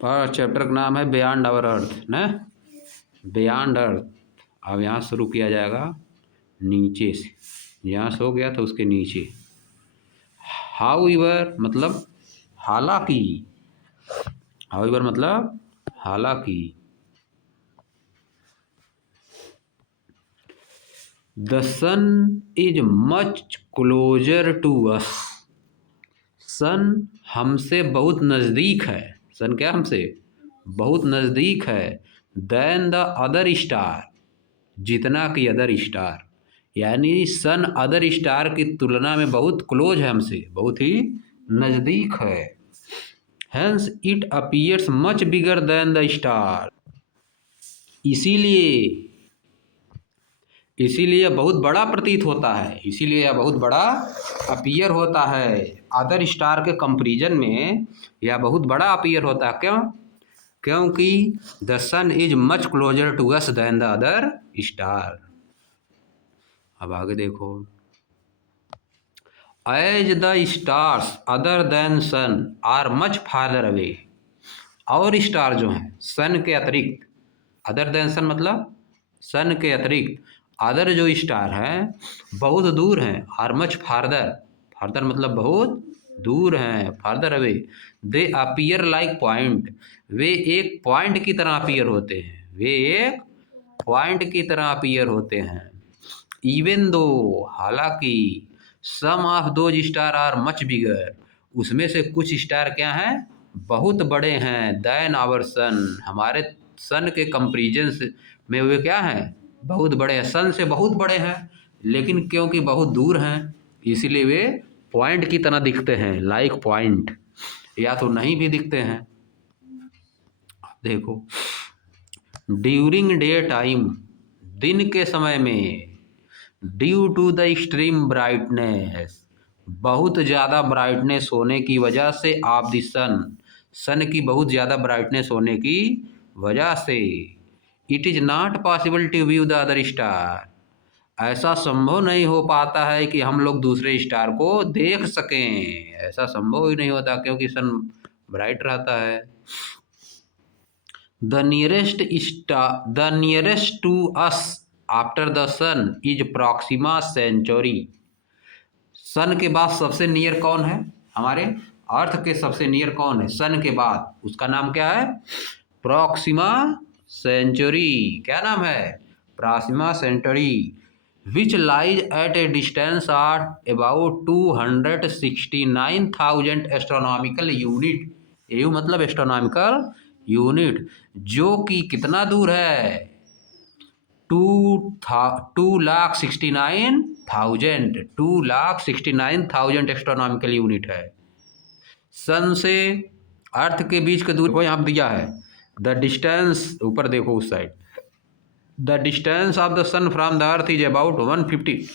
और चैप्टर का नाम है बियॉन्ड आवर अर्थ ना, बियॉन्ड अर्थ। अब यहाँ शुरू किया जाएगा नीचे से, यहाँ से हो गया तो उसके नीचे। हाउएवर मतलब हालांकि, हाउएवर मतलब हालांकि। The sun is much closer to us. Sun हमसे बहुत नज़दीक है। सन क्या हमसे बहुत नज़दीक है। देन द अदर स्टार, जितना कि अदर स्टार, यानी सन अदर स्टार की तुलना में बहुत क्लोज है हमसे, बहुत ही नज़दीक है। Hence it appears much bigger than the star. इसीलिए, इसीलिए बहुत बड़ा प्रतीत होता है, इसीलिए यह बहुत बड़ा अपीयर होता है। अदर स्टार के कंपैरिजन में यह बहुत बड़ा अपीयर होता है। क्यों? क्योंकि the sun is much closer to us than the other star. अब आगे देखो। As the stars other than sun are much farther away. और स्टार जो हैं सन के अतिरिक्त, अदर देन सन मतलब सन के अतिरिक्त अदर जो स्टार हैं बहुत दूर हैं। आर मच फार्दर, फार्दर मतलब बहुत दूर हैं, farther away. They appear like point, वे एक पॉइंट की तरह अपीयर होते हैं, वे एक पॉइंट की तरह अपीयर होते हैं। इवन दो, हालांकि, सम ऑफ दो स्टार आर मच बिगर, उसमें से कुछ स्टार क्या हैं बहुत बड़े हैं। दैन आवर सन, हमारे सन के कंपेरिजन में वे क्या हैं बहुत बड़े हैं, सन से बहुत बड़े हैं। लेकिन क्योंकि बहुत दूर हैं इसीलिए वे पॉइंट की तरह दिखते हैं, लाइक पॉइंट, या तो नहीं भी दिखते हैं। देखो, ड्यूरिंग डे टाइम, दिन के समय में, due to the extreme brightness, बहुत ज़्यादा ब्राइटनेस होने की वजह से, ऑफ द सन, सन की बहुत ज़्यादा ब्राइटनेस होने की वजह से, it is not possible to view the other star, ऐसा संभव नहीं हो पाता है कि हम लोग दूसरे स्टार को देख सकें, ऐसा संभव ही नहीं होता क्योंकि सन ब्राइट रहता है। The nearest to us after the sun is Proxima Centauri. Sun के बाद सबसे नियर कौन है? हमारे अर्थ के सबसे नियर कौन है सन के बाद? उसका नाम क्या है? Proxima Centauri. क्या नाम है? Proxima Centauri. Which lies at a distance of about 269,000 astronomical unit. You मतलब एस्ट्रोनॉमिकल यूनिट, जो कि कितना दूर है? 2,69,000, 2,69,000 एस्ट्रोनॉमिकल यूनिट है। सन से अर्थ के बीच का दूरी को यहाँ दिया है। द डिस्टेंस, ऊपर देखो उस side, the distance of the sun from the earth is about 150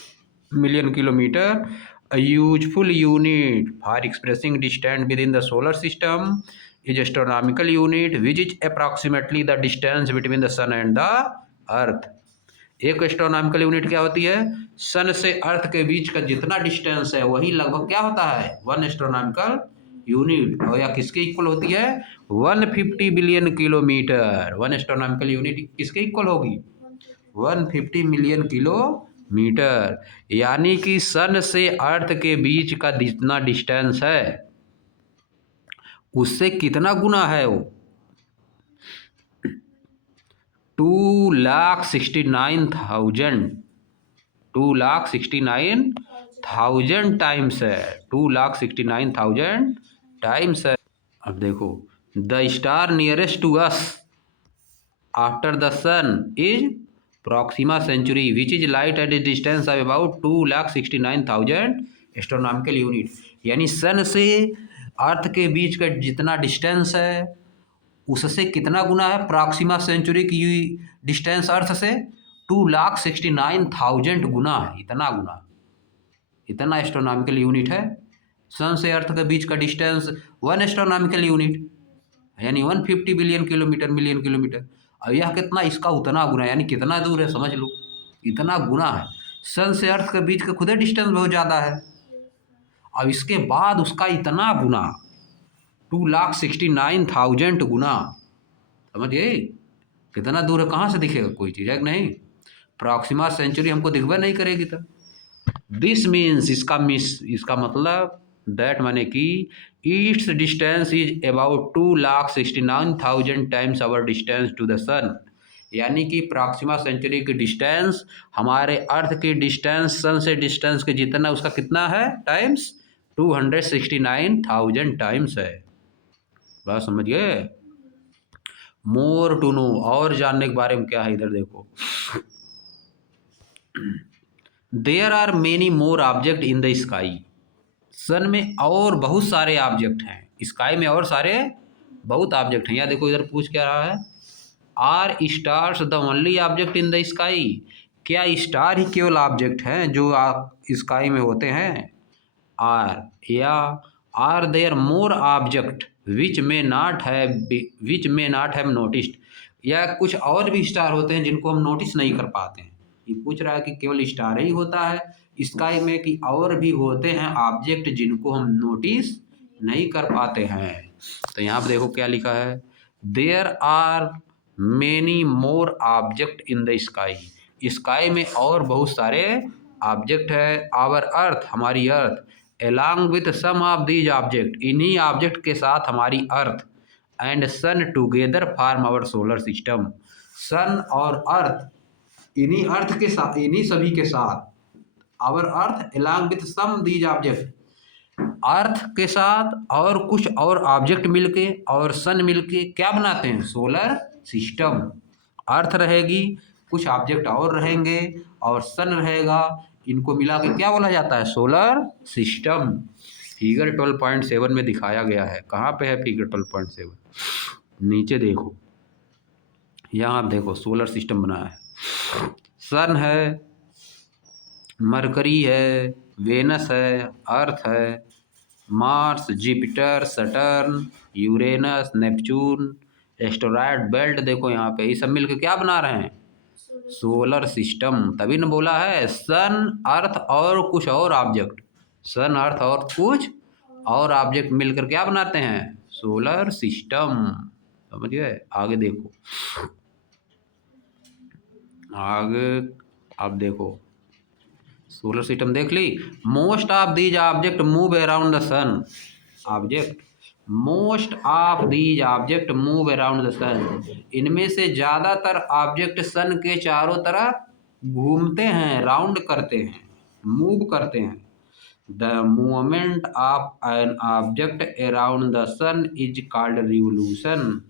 million kilometre. A useful unit for expressing distance within the solar system is astronomical unit, which is approximately the distance between the sun and the earth. एक astronomical unit क्या होती है? सन से अर्थ के बीच का जितना distance है वही लगभग क्या होता है? 1 एस्ट्रोनॉमिकल यूनिट। और या किसके इक्वल होती है? 150 बिलियन किलोमीटर। 1 एस्ट्रोनॉमिकल यूनिट किसके इक्वल होगी? 150 मिलियन किलोमीटर। यानी कि सन से अर्थ के बीच का जितना डिस्टेंस है उससे कितना गुना है वो? 2,69,000, 2,69,000 टाइम्स है, 2,69,000 टाइम्स है। अब देखो, the star nearest to us after the sun is Proxima Centauri which is light at a distance of about 2,69,000 astronomical unit. यानी सन से अर्थ के बीच का जितना डिस्टेंस है उससे कितना गुना है? प्रॉक्सिमा सेंचुरी की डिस्टेंस अर्थ से 2,69,000 गुना है, इतना गुना, इतना एस्ट्रोनॉमिकल यूनिट है। सन से अर्थ के बीच का डिस्टेंस 1 एस्ट्रोनॉमिकल यूनिट, यानी 150 बिलियन किलोमीटर, मिलियन किलोमीटर। और यह कितना? इसका उतना गुना, यानी कितना दूर है समझ लो, इतना गुना है। सन से अर्थ के बीच का खुदे डिस्टेंस बहुत ज़्यादा है, और इसके बाद उसका इतना गुना 2,69,000 गुना। समझिए कितना दूर है, कहाँ से दिखेगा कोई चीज़ है कि नहीं। प्रॉक्सिमा सेंचुरी हमको दिखबा नहीं करेगी तब। दिस मीन्स इसका मतलब दैट माने कि it's distance is about 2,69,000 times our distance to the sun. यानी कि प्रॉक्सिमा सेंचुरी की डिस्टेंस हमारे अर्थ की डिस्टेंस सन से डिस्टेंस के जितना उसका कितना है टाइम्स 269,000 टाइम्स है। बात समझ गए। मोर टू नो, और जानने के बारे में क्या है इधर देखो। There are many more object in the sky. Sun में और बहुत सारे ऑब्जेक्ट हैं, स्काई में और सारे बहुत ऑब्जेक्ट हैं। यहाँ देखो इधर पूछ क्या रहा है, are stars the only object in the sky. क्या स्टार ही केवल ऑब्जेक्ट हैं जो स्काई में होते हैं। आर या are there more object which may not have noticed. या कुछ और भी स्टार होते हैं जिनको हम नोटिस नहीं कर पाते हैं। ये पूछ रहा है कि केवल स्टार ही होता है स्काई में कि और भी होते हैं ऑब्जेक्ट जिनको हम नोटिस नहीं कर पाते हैं। तो यहाँ पर देखो क्या लिखा है, there are many more object in the sky. Sky में और बहुत सारे ऑब्जेक्ट है। आवर अर्थ, हमारी earth, along with some of these object, इन्हीं ऑब्जेक्ट के साथ हमारी earth and sun together form our solar system. Sun और अर्थ इन्हीं अर्थ के साथ, इन्हीं सभी के साथ, our earth along with some these object, earth के साथ और कुछ और ऑब्जेक्ट मिलके और सन मिलके क्या बनाते हैं, सोलर सिस्टम। अर्थ रहेगी, कुछ ऑब्जेक्ट और रहेंगे और सन रहेगा, इनको मिला के क्या बोला जाता है, सोलर सिस्टम। फिगर 12.7 में दिखाया गया है। कहाँ पे है फिगर 12.7, नीचे देखो, यहाँ आप देखो सोलर सिस्टम बना है। सन है, मरकरी है, वेनस है, अर्थ है, Mars, Jupiter, Saturn, Uranus, Neptune, asteroid belt देखो यहाँ पे, ये सब मिलकर क्या बना रहे हैं, सोलर सिस्टम। तभी न बोला है सन, अर्थ और कुछ और ऑब्जेक्ट, सन, अर्थ और कुछ और ऑब्जेक्ट मिलकर क्या बनाते हैं, सोलर सिस्टम। समझ गए। आगे देखो, आगे अब देखो, सोलर सिस्टम देख ली। Most of these object move around the sun. Object, most of these object move around the sun. इनमें से ज़्यादातर ऑब्जेक्ट सन के चारों तरफ घूमते हैं, राउंड करते हैं, मूव करते हैं। The movement of an object around the sun is called revolution.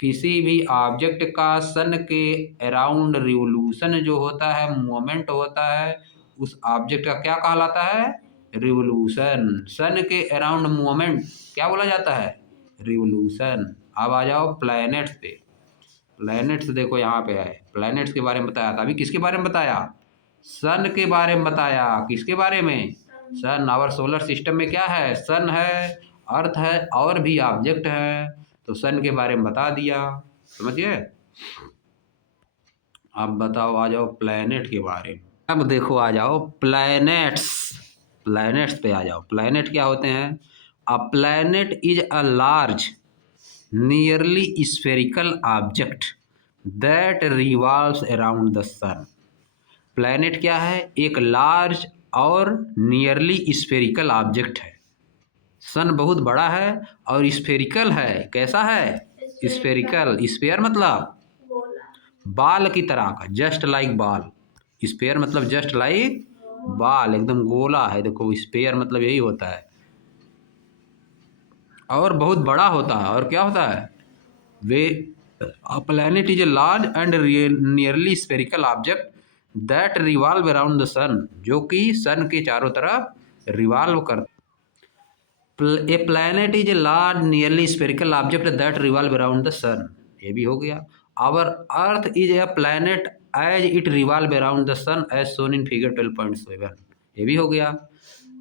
किसी भी ऑब्जेक्ट का सन के अराउंड रिवोल्यूशन जो होता है, मूवमेंट होता है, उस ऑब्जेक्ट का क्या कहलाता है, रिवोल्यूशन। सन के अराउंड मूवमेंट क्या बोला जाता है, रिवोल्यूशन। अब आ जाओ प्लैनेट्स पे। प्लैनेट्स देखो यहाँ पे है, प्लैनेट्स के बारे में बताया था। अभी किसके बारे में बताया, सन के बारे में बताया। किसके बारे में, सन। आवर सोलर सिस्टम में क्या है, सन है, अर्थ है और भी ऑब्जेक्ट है। तो सन के बारे में बता दिया, समझिए। अब बताओ, आ जाओ प्लैनेट के बारे में। अब देखो आ जाओ प्लैनेट्स, प्लैनेट्स पे आ जाओ। प्लैनेट क्या होते हैं, a planet is a large nearly spherical object that revolves around the sun. Planet क्या है, एक लार्ज और नियरली स्फेरिकल ऑब्जेक्ट है। सन बहुत बड़ा है और स्फेरिकल है। कैसा है, स्फेरिकल। स्फेयर मतलब बाल की तरह का, जस्ट लाइक बाल। स्पेयर मतलब जस्ट लाइक बाल, एकदम गोला है। देखो स्पेयर मतलब यही होता है, और बहुत बड़ा होता है। और क्या होता है, वे planet is a large and nearly spherical object that revolve around the sun, जो कि सन के चारों तरफ रिवॉल्व करता। A planet is a large nearly spherical object that revolve around the sun, ये भी हो गया। Our earth is a planet as it revolve around the sun as shown in figure 12.7, ये भी हो गया।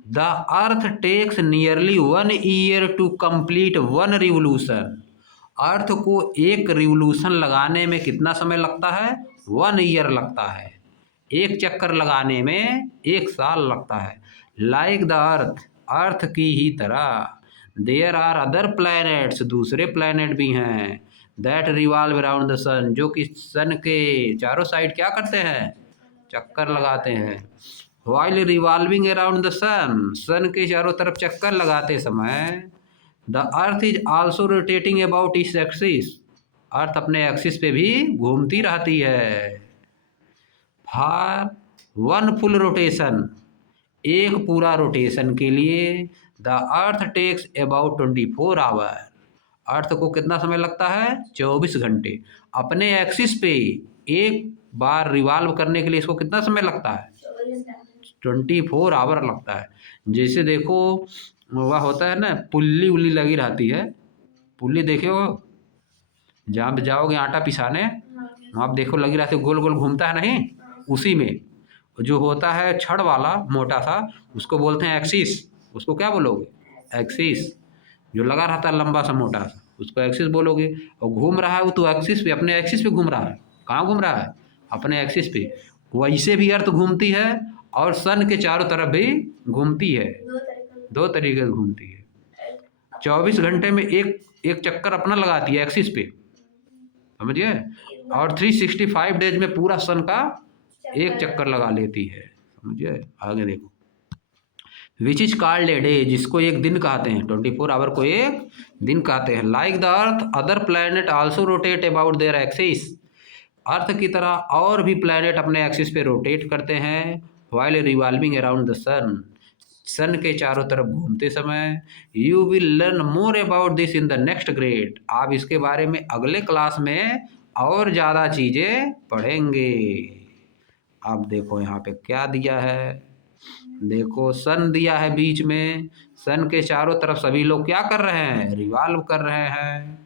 The earth takes nearly 1 year to complete 1 revolution. Earth को एक रिवोल्यूशन लगाने में कितना समय लगता है, 1 ईयर लगता है। एक चक्कर लगाने में 1 साल लगता है। लाइक द अर्थ, अर्थ की ही तरह। देयर आर अदर प्लैनेट्स, दूसरे प्लैनेट भी हैं, that revolve around the sun, जो कि सन के चारों साइड क्या करते हैं, चक्कर लगाते हैं। While revolving around the sun, sun के चारों तरफ चक्कर लगाते समय the earth is also rotating about its axis, earth अपने एक्सिस पे भी घूमती रहती है। फॉर वन फुल रोटेशन, एक पूरा रोटेशन के लिए the earth takes about 24 hour, earth को कितना समय लगता है, 24 घंटे। अपने एक्सिस पे एक बार रिवॉल्व करने के लिए इसको कितना समय लगता है, 24 आवर लगता है। जैसे देखो वह होता है ना, पुल्ली उल्ली लगी रहती है, पुल्ली देखे हो, जहाँ पे जाओगे आटा पिसाने वहाँ पे देखो लगी रहती है, गोल गोल घूमता है नहीं, उसी में जो होता है छड़ वाला मोटा सा, उसको बोलते हैं एक्सिस, उसको क्या बोलोगे, एक्सिस। जो लगा रहता है लंबा सा मोटा सा, उसको एक्सिस बोलोगे। और घूम रहा है वो तो एक्सिस पे, अपने एक्सिस पे घूम रहा है। कहाँ घूम रहा है, अपने एक्सिस पे। वैसे भी अर्थ घूमती है और सन के चारों तरफ भी घूमती है, दो तरीके से घूमती है। 24 घंटे में एक एक चक्कर अपना लगाती है एक्सिस पे, समझिए। और 365 डेज में पूरा सन का एक चक्कर लगा लेती है, समझिए। आगे देखो, which is called a day, जिसको एक दिन कहते हैं, 24 आवर को एक दिन कहते हैं। Like the earth other planet also rotate about their axis, earth की तरह और भी प्लैनेट अपने एक्सिस पे रोटेट करते हैं। While revolving around the sun, sun के चारों तरफ घूमते समय। You will learn more about this in the next grade, आप इसके बारे में अगले क्लास में और ज़्यादा चीज़ें पढ़ेंगे। अब देखो यहाँ पे क्या दिया है, देखो सन दिया है बीच में, सन के चारों तरफ सभी लोग क्या कर रहे हैं, रिवॉल्व कर रहे हैं।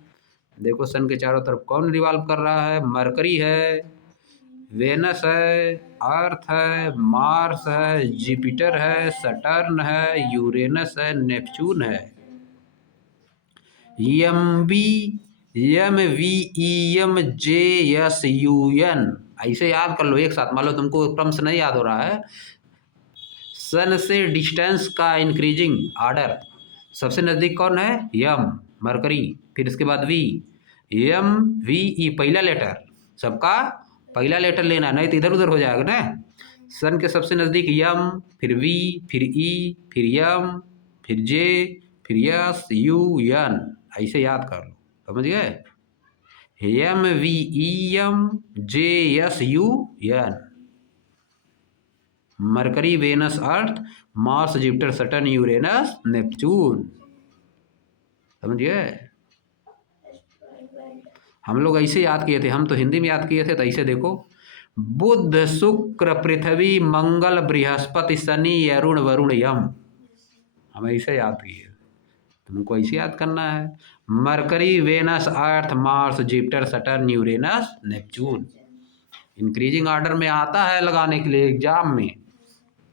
देखो सन के चारों तरफ कौन रिवॉल्व कर रहा है, मरकरी है, वेनस है, अर्थ है, मार्स है, जुपिटर है, सटर्न है, यूरेनस है, नेपच्यून है। MVEMJSUN, ऐसे याद कर लो एक साथ, मान लो तुमको क्रम से नहीं याद हो रहा है। सन से डिस्टेंस का इंक्रीजिंग आर्डर, सबसे नज़दीक कौन है, यम, मरकरी, फिर इसके बाद वी, MVE पहला लेटर, सबका पहला लेटर लेना, नहीं तो इधर उधर हो जाएगा ना। सन के सबसे नज़दीक यम, फिर वी, फिर ई, फिर यम, फिर जे, फिर SUN, ऐसे याद कर लो, समझ गए। MVEMJSUN, Mercury, Venus, Earth, Mars, Jupiter, Saturn, Uranus, Neptune, समझ गए। हम लोग ऐसे याद किए थे, हम तो हिंदी में याद किए थे, तो ऐसे देखो, बुध, शुक्र, पृथ्वी, मंगल, बृहस्पति, शनि, अरुण, वरुण, यम, हम ऐसे याद किए, तुमको ऐसे याद करना है। Mercury, Venus, Earth, Mars, Jupiter, Saturn, Uranus, Neptune. Increasing order में आता है लगाने के लिए एग्जाम में,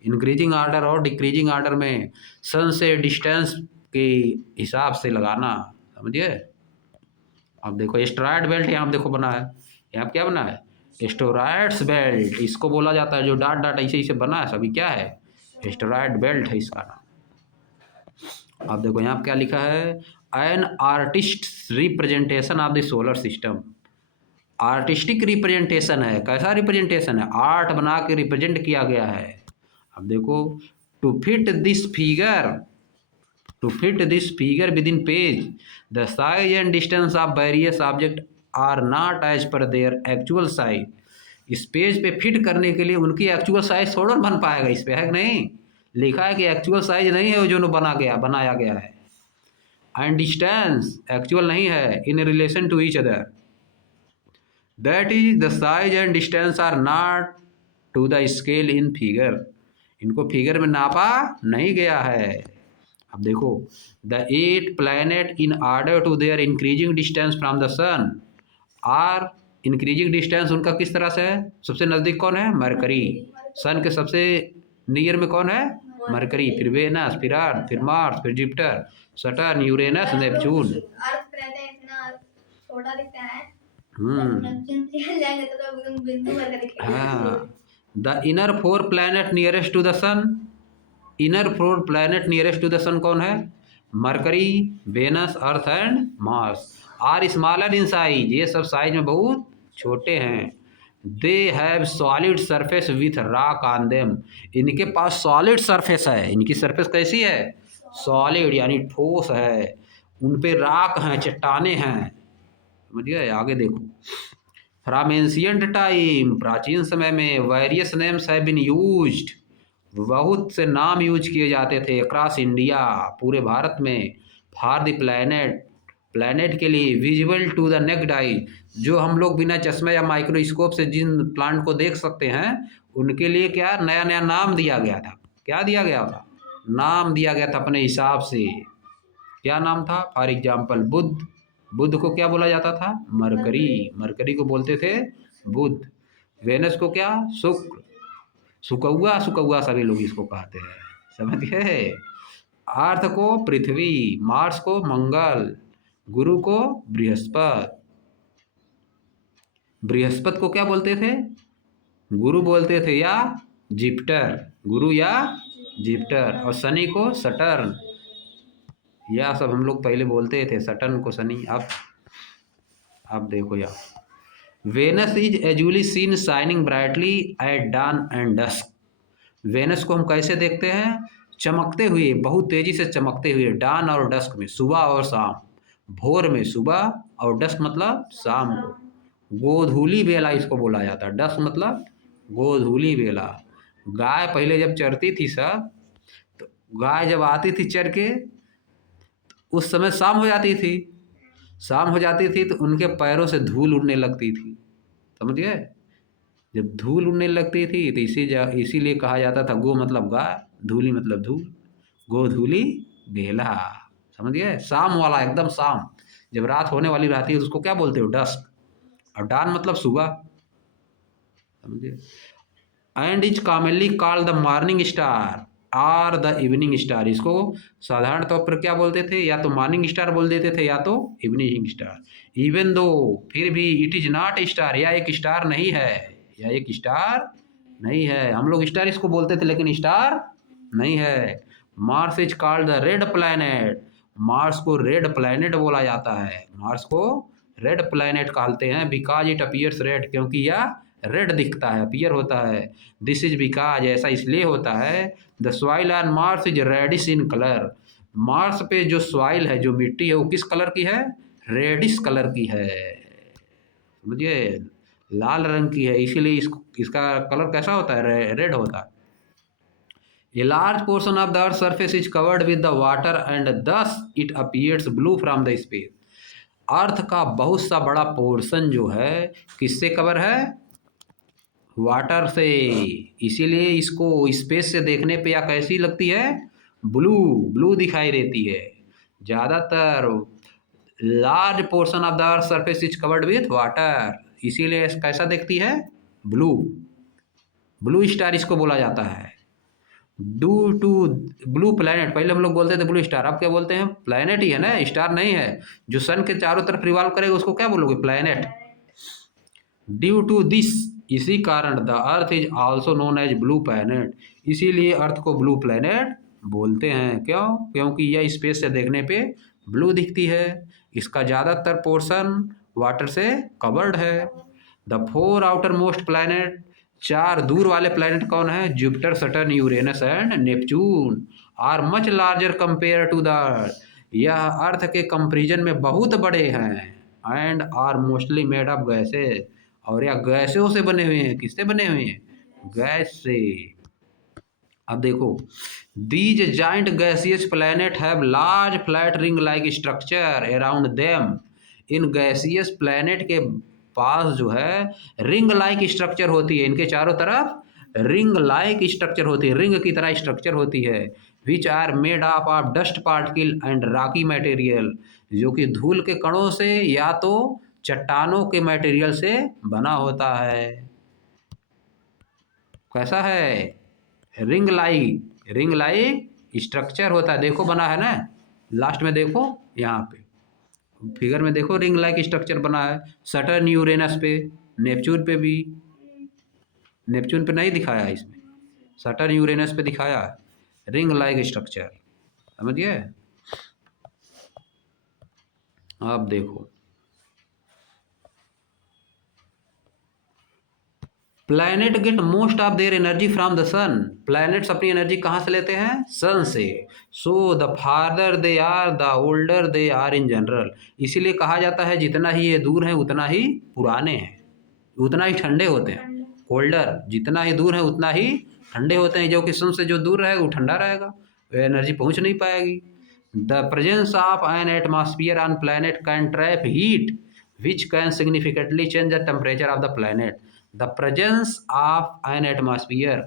इंक्रीजिंग ऑर्डर और डिक्रीजिंग ऑर्डर में, सन से डिस्टेंस के हिसाब से लगाना, समझिए। अब देखो एस्टेरॉयड बेल्ट यहाँ देखो बना है, यहाँ क्या बना है, एस्टेरॉयड्स बेल्ट, इसको बोला जाता है, जो डॉट डॉट ऐसे ऐसे बना है सभी क्या है, एस्टेरॉयड बेल्ट है इसका नाम। अब देखो यहाँ क्या लिखा है, an artist representation of the solar system, artistic representation है, कैसा रिप्रेजेंटेशन है, आर्ट बना के रिप्रेजेंट किया गया है। अब देखो, to fit this figure within page, the size and distance of various object are not as per their actual size, इस पेज पे फिट करने के लिए उनकी एक्चुअल साइज थोड़ा बन पाएगा, इस पे है कि नहीं, लिखा है कि एक्चुअल साइज नहीं है वो जो बनाया गया है, एंड डिस्टेंस एक्चुअल नहीं है, in relation to each other, that is the size and distance are not to the scale in figure, इनको फिगर में नापा नहीं गया है। अब देखो, the 8 planet in order to their increasing distance from the sun are, increasing distance उनका किस तरह से है, सबसे नज़दीक कौन है, मरकरी, सन के सबसे नियर में कौन है, मरकरी, फिर वेनस, फिर अर्थ, फिर मार्स, फिर जुपिटर, सटर्न, यूरेनस, नेपच्यून। हाँ, the inner 4 planet nearest to the sun, inner 4 planet nearest to the sun कौन है, Mercury, Venus, Earth and Mars are smaller in size, ये सब साइज में बहुत छोटे हैं। They have solid surface with rock on them, इनके पास सॉलिड सरफेस है। इनकी सरफेस कैसी है? सॉलिड यानी ठोस है। उन पे रॉक हैं, चट्टाने हैं। समझिए, आगे देखो। फ्रॉम एंशियंट टाइम, प्राचीन समय में, various names have been used, बहुत से नाम यूज किए जाते थे अक्रॉस इंडिया, पूरे भारत में, फॉर द प्लैनेट, प्लैनेट के लिए, visible to the naked eye, जो हम लोग बिना चश्मे या माइक्रोस्कोप से जिन प्लांट को देख सकते हैं, उनके लिए क्या नया नया नाम दिया गया था। क्या दिया गया था? नाम दिया गया था अपने हिसाब से। क्या नाम था? फॉर एग्जाम्पल बुध, बुध को क्या बोला जाता था? मरकरी, मरकरी को बोलते थे बुध। वेनस को क्या? शुक्र, सुकौआ, सुकौआ सभी लोग इसको कहते हैं। समझ गए? अर्थ को पृथ्वी, मार्स को मंगल, गुरु को बृहस्पति। बृहस्पति को क्या बोलते थे? गुरु बोलते थे या जिप्टर, गुरु या जिप्टर। और शनि को सटर्न, यह सब हम लोग पहले बोलते थे, सटर्न को शनि। अब देखो यहाँ, Venus is usually seen shining brightly at dawn and dusk. Venus को हम कैसे देखते हैं? चमकते हुए, बहुत तेजी से चमकते हुए, डॉन और डस्क में, सुबह और शाम, भोर में सुबह और डस्क मतलब शाम को। गोधूली बेला इसको बोला जाता है, डस्क मतलब गोधूली बेला। गाय पहले जब चरती थी सब, तो गाय जब आती थी चर के, उस समय शाम हो जाती थी। शाम हो जाती थी तो उनके पैरों से धूल उड़ने लगती थी। समझ गए? जब धूल उड़ने लगती थी तो इसीलिए कहा जाता था गो मतलब गाय, धूली मतलब धूल, गोधूली बेला। समझ गए? शाम वाला, एकदम शाम, जब रात होने वाली रहती है तो उसको क्या बोलते हो? डस्क। और डान मतलब सुबह। समझिए? And is commonly called the morning star और द इवनिंग स्टार, इसको साधारण तौर पर क्या बोलते थे? या तो मॉर्निंग स्टार बोल देते थे या तो इवनिंग स्टार। इवन दो, फिर भी, इट इज नॉट स्टार, या एक स्टार नहीं है, या एक स्टार नहीं है। हम लोग स्टार इसको बोलते थे लेकिन स्टार नहीं है। Mars is called the red planet, Mars को रेड प्लैनेट बोला जाता है। मार्स को रेड प्लैनेट कहते हैं बिकॉज इट अपीयर्स रेड, क्योंकि यह रेड दिखता है, अपीयर होता है। दिस इज बिकॉज, ऐसा इसलिए होता है, the soil on Mars is reddish in colour, Mars पे जो सॉइल है, जो मिट्टी है, वो किस कलर की है? रेडिश कलर की है। समझिए? लाल रंग की है, इसीलिए इसका कलर कैसा होता है? रेड होता है। A large portion of the Earth's surface is covered with the water and thus it appears blue from the space. अर्थ का बहुत सा बड़ा पोर्शन जो है किससे कवर है? वाटर से। इसीलिए इसको स्पेस से देखने पे या कैसी लगती है? ब्लू, ब्लू दिखाई देती है। ज़्यादातर large portion of the earth surface is covered with water, इसीलिए कैसा दिखती है? ब्लू। ब्लू स्टार इसको बोला जाता है। ड्यू टू ब्लू प्लैनेट, पहले हम लोग बोलते थे ब्लू स्टार, अब क्या बोलते हैं? प्लैनेट ही है ना, स्टार नहीं है। जो सन के चारों तरफ रिवॉल्व करेगा उसको क्या बोलोगे? प्लैनेट। ड्यू टू दिस, इसी कारण, the earth is also known as blue planet, इसीलिए अर्थ को ब्लू प्लैनेट बोलते हैं। क्यों? क्योंकि यह स्पेस से देखने पे ब्लू दिखती है। इसका ज़्यादातर पोर्शन वाटर से कवर्ड है। The four outermost planet, चार दूर वाले प्लैनेट कौन है? Jupiter, Saturn, Uranus and Neptune are much larger compare to the earth, यह अर्थ के कंपेरिजन में बहुत बड़े हैं। And are mostly made of gases, और यह गैसों से बने हुए हैं। किससे बने हुए हैं? गैस से। अब देखो, these giant gaseous planet have large flat ring like structure around them, in gaseous planet के पास जो है रिंग लाइक स्ट्रक्चर होती है, इनके चारों तरफ रिंग लाइक स्ट्रक्चर होती है, रिंग की तरह स्ट्रक्चर होती है। Which are made of dust particle and rocky material, जो कि धूल के कणों से या तो चट्टानों के मटेरियल से बना होता है। कैसा है? रिंग लाइक स्ट्रक्चर होता है। देखो बना है ना, लास्ट में देखो, यहाँ पे फिगर में देखो, रिंग लाइक स्ट्रक्चर बना है। सटर्न, यूरेनस पे, नेपच्यून पे भी, नेपच्यून पे नहीं दिखाया है इसमें, सटर्न यूरेनस पे दिखाया है रिंग लाइक स्ट्रक्चर। समझ गए? आप देखो, planet get most of their energy from the sun. Planets अपनी एनर्जी कहाँ से लेते हैं? सन से। So the farther they are the older they are in general. इसीलिए कहा जाता है जितना ही ये दूर है उतना ही पुराने हैं, उतना ही ठंडे होते हैं। ओल्डर, जितना ही दूर है उतना ही ठंडे होते हैं, जो कि सन से जो दूर रहेगा वो ठंडा रहेगा, वो एनर्जी पहुँच नहीं पाएगी। The presence of an atmosphere on planet can trap heat which can significantly change the temperature of the planet. The presence of an atmosphere,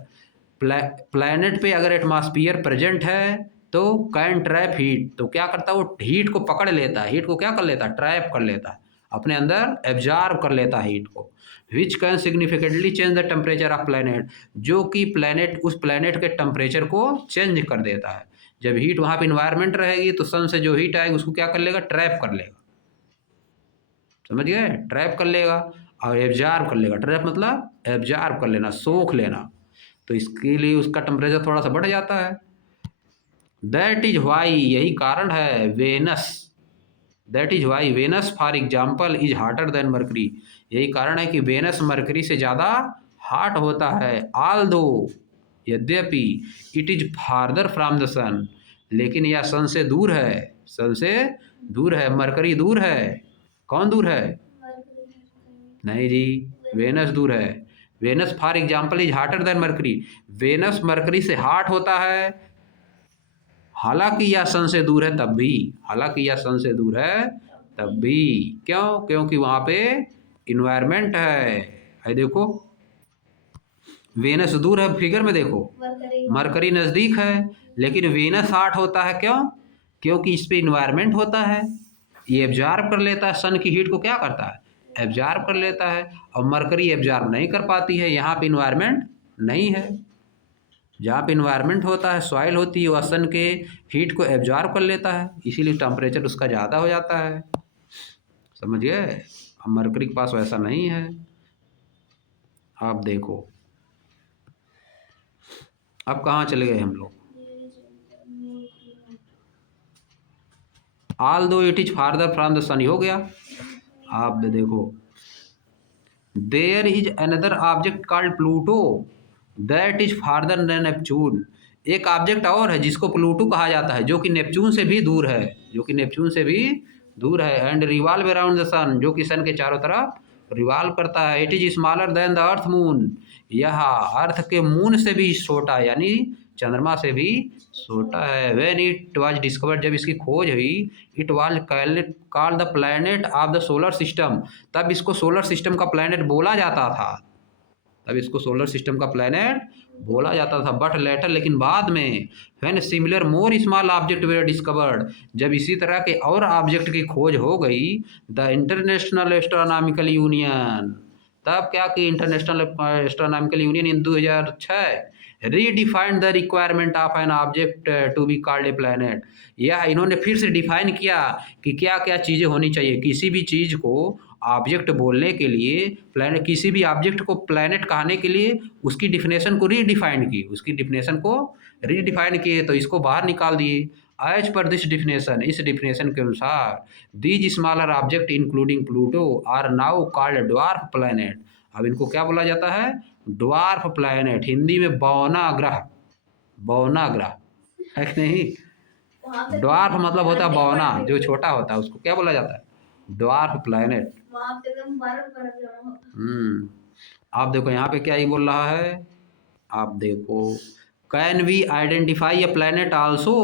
planet पे अगर एटमॉस्फियर प्रेजेंट है तो कैन ट्रैप हीट, तो क्या करता है वो हीट को पकड़ लेता है, हीट को क्या कर लेता है? ट्रैप कर लेता है, अपने अंदर एब्जॉर्ब कर लेता है हीट को। विच can significantly change the temperature of planet, जो कि प्लैनेट, उस प्लैनेट के टेम्परेचर को चेंज कर देता है। जब हीट वहाँ पे इन्वायरमेंट रहेगी तो सन से जो हीट आएगी उसको क्या कर लेगा? ट्रैप कर लेगा। समझ गए? ट्रैप कर लेगा और एब्जॉर्ब कर लेगा। ट्रैप मतलब एब्जॉर्ब कर लेना, सोख लेना, तो इसके लिए उसका टेम्परेचर थोड़ा सा बढ़ जाता है। दैट इज वाई, यही कारण है, Venus, that is why Venus for example is hotter than Mercury. यही कारण है कि वेनस मरकरी से ज़्यादा हॉट होता है। ऑल दो, यद्यपि, it is farther from the sun, लेकिन यह सन से दूर है, सन से दूर है। मरकरी दूर है, कौन दूर है? नहीं जी, वेनस दूर है। Venus for example is hotter than Mercury, Venus Mercury से हॉट होता है, हालांकि यह सन से दूर है तब भी, हालांकि यह सन से दूर है तब भी। क्यों? क्योंकि वहाँ पे इन्वायरमेंट है देखो, वेनस दूर है, फिगर में देखो, मरकरी नज़दीक है, लेकिन वेनस हॉट होता है। क्यों? क्योंकि इस पे इन्वायरमेंट होता है, ये एब्जॉर्ब कर लेता है, सन की हीट को क्या करता है? एब्जॉर्ब कर लेता है। और मरकरी एब्जॉर्ब नहीं कर पाती है, यहाँ पे इन्वायरमेंट नहीं है। जहाँ पे इन्वायरमेंट होता है, सॉइल होती है, वह सन के हीट को एब्जॉर्ब कर लेता है, इसीलिए टेम्परेचर उसका ज़्यादा हो जाता है। समझ गए? अब मरकरी के पास वैसा नहीं है। आप देखो, अब कहाँ चले गए हम लोग? Although it is farther from the sun, हो गया। आप देखो, there is another object called Pluto that is farther than Neptune. एक ऑब्जेक्ट और है जिसको प्लूटो कहा जाता है, जो कि नेपच्यून से भी दूर है, जो कि नेपच्यून से भी दूर है। And revolve around the sun, जो कि सन के चारों तरफ रिवॉल्व करता है। It is smaller than the earth moon, यह अर्थ के मून से भी छोटा, यानी चंद्रमा से भी छोटा है। व्हेन इट वाज डिस्कवर्ड, जब इसकी खोज हुई, it was called the planet of the solar system, तब इसको सोलर सिस्टम का प्लैनेट बोला जाता था, तब इसको सोलर सिस्टम का प्लैनेट बोला जाता था। बट लेटर, लेकिन बाद में, when similar more small object were discovered, जब इसी तरह के और ऑब्जेक्ट की खोज हो गई, द इंटरनेशनल एस्ट्रोनॉमिकल यूनियन, तब क्या कि international astronomical union in 2006 redefined the requirement of an object to be called a planet. या इन्होंने फिर से डिफाइन किया कि क्या क्या चीज़ें होनी चाहिए किसी भी चीज़ को ऑब्जेक्ट बोलने के लिए, प्लैनेट, किसी भी ऑब्जेक्ट को प्लैनेट कहने के लिए उसकी डिफिनेशन को रीडिफाइन की, उसकी डिफिनेशन को रीडिफाइन किए, तो इसको बाहर निकाल दिए। एज पर दिस डिफिनेशन, इस डिफिनेशन के अनुसार, these smaller object including Pluto are now called dwarf planet. अब इनको क्या बोला जाता है? ड्वार्फ प्लैनेट, हिंदी में बौना ग्रह, बौना ग्रह है कि नहीं? ड्वार्फ मतलब होता है बौना, जो छोटा होता है उसको क्या बोला जाता है? Dwarf planet. आप देखो यहाँ पे क्या ही बोल रहा है, आप देखो, can we identify a planet also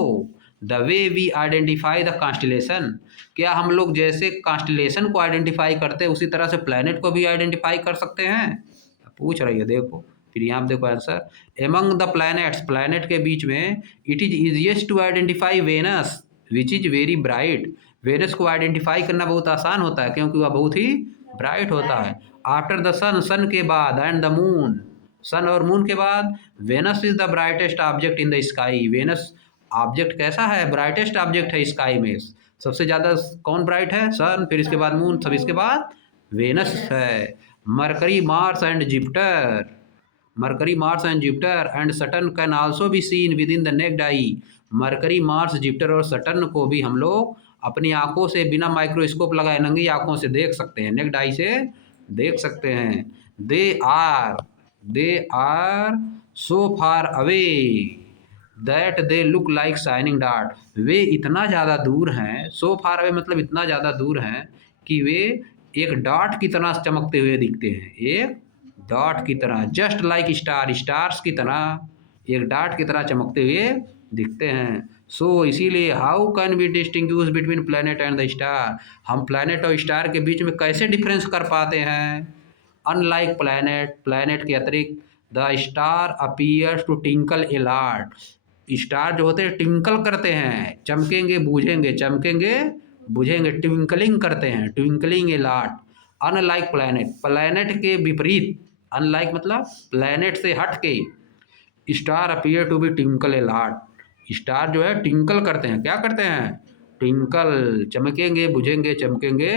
the way we identify the constellation. क्या हम लोग जैसे कॉन्स्टिलेशन को आइडेंटिफाई करते हैं उसी तरह से प्लैनेट को भी आइडेंटिफाई कर सकते हैं? पूछ रही है, देखो फिर यहाँ पे देखो answer, among the planets, planet के बीच में, it is easiest to identify Venus which is very bright. Venus को आइडेंटिफाई करना बहुत आसान होता है क्योंकि वह बहुत ही ब्राइट होता है। आफ्टर द सन, सन के बाद, एंड द मून, सन और मून के बाद, Venus is the brightest object in the sky. Venus object कैसा है? ब्राइटेस्ट ऑब्जेक्ट है स्काई में, सबसे ज़्यादा कौन ब्राइट है? सन, फिर इसके बाद मून, सब इसके बाद वेनस है। Mercury, Mars and Jupiter, mercury, Mars and Jupiter and Saturn can also be seen with in the naked I. Mercury, Mars, Jupiter और सटर्न को भी हम लोग अपनी आंखों से बिना माइक्रोस्कोप लगाए नंगी आंखों से देख सकते हैं, नेक्ड आई से देख सकते हैं। They are so far away that they look like shining dart. वे इतना ज़्यादा दूर हैं, सो फार अवे मतलब इतना ज़्यादा दूर हैं कि वे एक डॉट की तरह चमकते हुए दिखते हैं, एक डॉट की तरह, जस्ट लाइक स्टार, स्टार्स की तरह एक डॉट की तरह चमकते हुए दिखते हैं। सो इसीलिए how can be distinguish between planet and the star, हम प्लैनेट और स्टार के बीच में कैसे डिफरेंस कर पाते हैं। अनलाइक प्लैनेट, प्लैनेट के अतिरिक्त the star appears to tinkle a lot, star जो होते हैं टिंकल करते हैं, चमकेंगे बूझेंगे, चमकेंगे बुझेंगे, ट्विंकलिंग करते हैं, twinkling a lot. Unlike planet, planet के विपरीत, अनलाइक मतलब प्लैनेट से हट के, star appear to be twinkle a lot, star जो है ट्विंकल करते हैं, क्या करते हैं, ट्विंकल, चमकेंगे बुझेंगे, चमकेंगे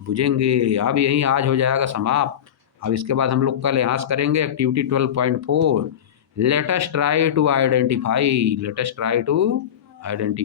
बुझेंगे। अब यही आज हो जाएगा समाप्त। अब इसके बाद हम लोग कल यहाँ से करेंगे activity 12.4, let us try to identify, let us try to identify.